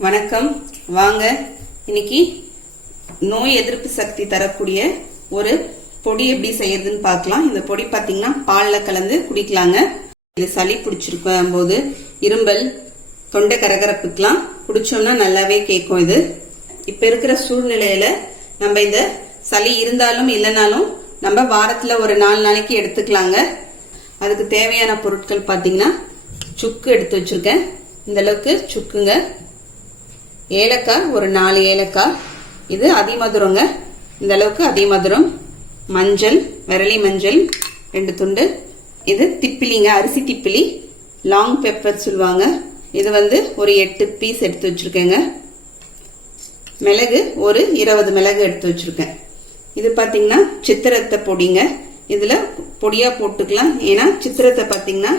வணக்கம். வாங்க இன்னைக்கு நோய் எதிர்ப்பு சக்தி தரக்கூடிய ஒரு பொடி எப்படி செய்யறதுன்னு பார்க்கலாம். இந்த பொடி பாத்தீங்கன்னா பால்ல கலந்து குடிக்கலாங்க. இது சளி பிடிச்சிருக்கும் போது, இரும்பல், தொண்டை கரகரப்புக்கெல்லாம் குடிச்சோம்னா நல்லாவே கேட்கும். இது இப்ப இருக்கிற சூழ்நிலையில நம்ம இந்த சளி இருந்தாலும் இல்லைனாலும் நம்ம வாரத்துல ஒரு 4 நாளைக்கு எடுத்துக்கலாங்க. அதுக்கு தேவையான பொருட்கள் பாத்தீங்கன்னா சுக்கு எடுத்து வச்சிருக்கேன். இந்த அளவுக்கு சுக்குங்க, ஏலக்காய் ஒரு 4 ஏலக்காய், இது அதிமதுரங்க, இந்த அளவுக்கு அதிமதுரம், மஞ்சள், விரலி மஞ்சள் 2 துண்டு, இது திப்பிலிங்க, அரிசி திப்பிலி, லாங் பெப்பர் சொல்லுவாங்க, இது ஒரு 8 பீஸ் எடுத்து வச்சிருக்கேங்க. மிளகு ஒரு 20 மிளகு எடுத்து வச்சிருக்கேன். இது பாத்தீங்கன்னா சித்திரத்தை பொடிங்க. இதுல பொடியா போட்டுக்கலாம். ஏன்னா சித்திரத்தை பாத்தீங்கன்னா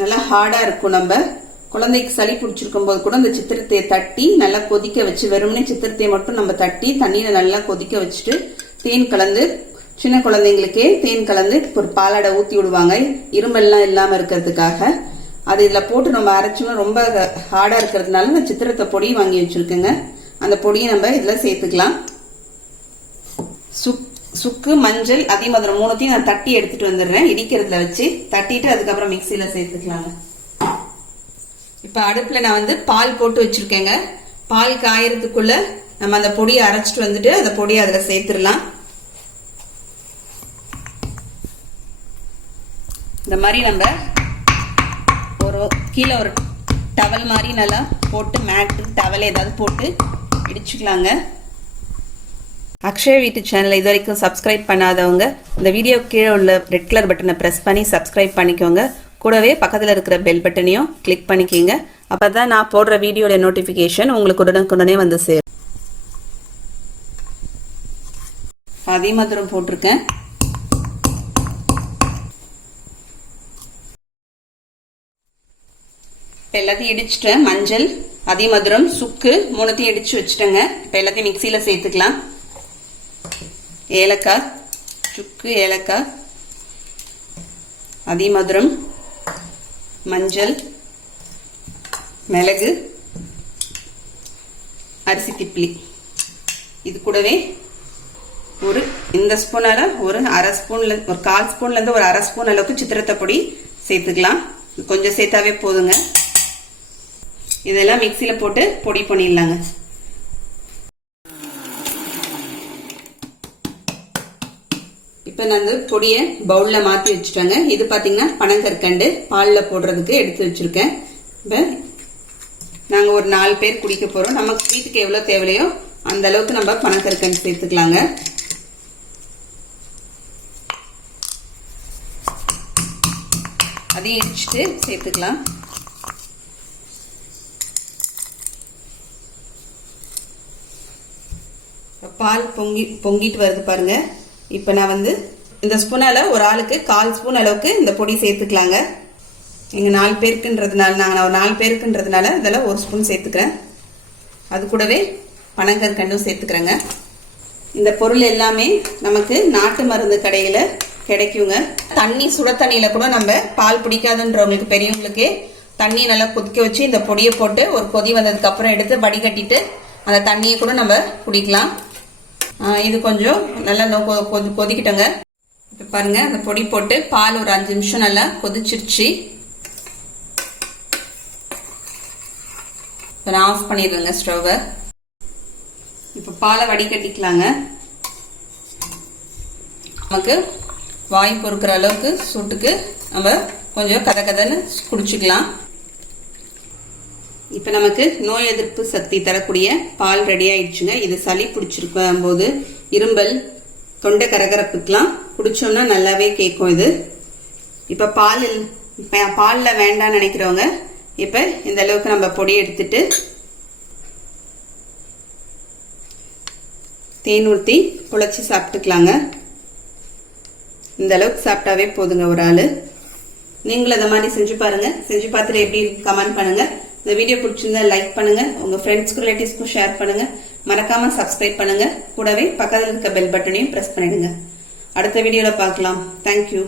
நல்லா ஹார்டா இருக்கும். நம்ம குழந்தைக்கு சளி பிடிச்சிருக்கும் போது கூட இந்த சித்திரத்தையை தட்டி நல்லா கொதிக்க வச்சு, வெறுமனே சித்திரத்தையை மட்டும் நம்ம தட்டி தண்ணியில நல்லா கொதிக்க வச்சுட்டு தேன் கலந்து, சின்ன குழந்தைங்களுக்கே தேன் கலந்து ஒரு பாலாடை ஊத்தி விடுவாங்க, இரும்பெல்லாம் இல்லாம இருக்கிறதுக்காக. அது இதுல போட்டு நம்ம அரைச்சோம்னா ரொம்ப ஹார்டா இருக்கிறதுனால இந்த சித்திரத்தை பொடி வாங்கி வச்சிருக்கேங்க. அந்த பொடியை நம்ம இதுல சேர்த்துக்கலாம். சுக்கு, மஞ்சள், அதிமதுரம் 3த்தையும் நான் தட்டி எடுத்துட்டு வந்துடுறேன். இடிக்கிறதுல வச்சு தட்டிட்டு அதுக்கப்புறம் மிக்சியில சேர்த்துக்கலாங்க. இப்ப அடுப்புல நான் பால் போட்டு வச்சிருக்கேங்க. பால் காயறதுக்குள்ள நம்ம அந்த பொடியை அரைச்சிட்டு வந்துட்டு அந்த பொடியை அதுல சேர்த்துடலாம். இந்த மாதிரி நம்ம கீழே ஒரு டவல் மாதிரி நல்லா போட்டு, மேட்டு டவல் ஏதாவது போட்டு இடிச்சுக்கலாங்க. அக்ஷய வீட்டு சேனலை இது வரைக்கும் சப்ஸ்கிரைப் பண்ணாதவங்க இந்த வீடியோ கீழே உள்ள ரெட் கலர் பட்டனை பிரஸ் பண்ணி சப்ஸ்கிரைப் பண்ணிக்கோங்க. கூடவே பக்கத்தில் இருக்கிற பெல் பட்டனையும் கிளிக் பண்ணிக்கிங்க. அப்பதான் நான் போடுற வீடியோட நோட்டிபிகேஷன் உங்களுக்கு உடனுக்குடனே வந்து சேரும். அதிமதுரம் போட்டிருக்கேன். எல்லாத்தையும் இடிச்சுட்டேன். மஞ்சள், அதிமதுரம், சுக்கு 3த்தையும் இடிச்சு வச்சுட்டேங்க. இப்ப எல்லாத்தையும் மிக்சியில சேர்த்துக்கலாம். ஏலக்காய், சுக்கு, ஏலக்காய், அதிமதுரம், மஞ்சள், மிளகு, அரிசி திப்பிலி, இது கூடவே இந்த ஸ்பூனால ஒரு அரை ஸ்பூன்ல ஒரு 1/4 ஸ்பூன்ல இருந்து ஒரு அரை ஸ்பூன் அளவுக்கு சித்திரத்தை பொடி சேர்த்துக்கலாம். கொஞ்சம் சேர்த்தாவே போதுங்க. இதெல்லாம் மிக்சியில போட்டு பொடி பண்ணிடலாங்க. இப்ப நான் பொடியை பவுல்ல மாத்தி வச்சுட்டேங்க. இது பாத்தீங்கன்னா பனங்கற்கண்டு பால்ல போடுறதுக்கு எடுத்து வச்சிருக்கேன். இப்ப நாங்க ஒரு 4 பேர் குடிக்க போறோம். நமக்கு வீட்டுக்கு எவ்வளவு தேவையோ அந்த அளவுக்கு நம்ம பனங்கற்கண்டு சேர்த்துக்கலாங்க. அதையும் இடிச்சுட்டு சேர்த்துக்கலாம். பால் பொங்கிட்டு வருது பாருங்க. இப்ப நான் இந்த ஸ்பூனால ஒரு ஆளுக்கு 1/4 ஸ்பூன் அளவுக்கு இந்த பொடி சேர்த்துக்கலாங்க. எங்க 4 பேருக்குன்றதுனால, நாங்க ஒரு 4 பேருக்குன்றதுனால இதெல்லாம் 1 ஸ்பூன் சேர்த்துக்கிறேன். அது கூடவே பனங்கற்கண்டும் சேர்த்துக்கிறேங்க. இந்த பொருள் எல்லாமே நமக்கு நாட்டு மருந்து கடையில கிடைக்குங்க. தண்ணி, சுட தண்ணியில கூட நம்ம பால் பிடிக்காதுன்றவங்களுக்கு, பெரியவங்களுக்கு தண்ணி நல்லா கொதிக்க வச்சு இந்த பொடியை போட்டு ஒரு கொதி வந்ததுக்கு அப்புறம் எடுத்து வடிகட்டிட்டு அந்த தண்ணியை கூட நம்ம குடிக்கலாம். இது கொஞ்சம் நல்லா கொதிக்கிட்டோங்க. இப்ப பாருங்க, அந்த பொடி போட்டு பால் ஒரு 5 நிமிஷம் நல்லா கொதிச்சிருச்சு. இப்ப நான் ஆஃப் பண்ணிடுறேங்க ஸ்டவ்வை. இப்ப பாலை வடிகட்டிக்கலாங்க. நமக்கு வாய் பொறுக்கிற அளவுக்கு சூட்டுக்கு நம்ம கொஞ்சம் கதன்னு குடிச்சுக்கலாம். இப்ப நமக்கு நோய் எதிர்ப்பு சக்தி தரக்கூடிய பால் ரெடி ஆயிடுச்சுங்க. இது சளி பிடிச்சிருக்கும் போது, இரும்பல், தொண்டை கரகரப்புக்கெல்லாம் குடிச்சோம்னா நல்லாவே கேட்கும் இது. இப்ப பால்ல வேண்டாம்னு நினைக்கிறவங்க இப்ப இந்த அளவுக்கு நம்ம பொடி எடுத்துட்டு தேன் ஊற்றி குழச்சி சாப்பிட்டுக்கலாங்க. இந்த அளவுக்கு சாப்பிட்டாவே போதுங்க ஒரு ஆளு. நீங்களும் அந்த மாதிரி செஞ்சு பாருங்க. செஞ்சு பார்த்துட்டு எப்படி கமெண்ட் பண்ணுங்க. இந்த வீடியோ பிடிச்சிருந்தா லைக் பண்ணுங்க, உங்க ஃப்ரெண்ட்ஸ்க்கு, ரிலேட்டிவ்ஸ்க்கும் ஷேர் பண்ணுங்க. மறக்காம சப்ஸ்கிரைப் பண்ணுங்க. கூடவே பக்கத்தில் இருக்க பெல் பட்டனையும் பிரஸ் பண்ணிடுங்க. அடுத்த வீடியோல பார்க்கலாம். தேங்க்யூ.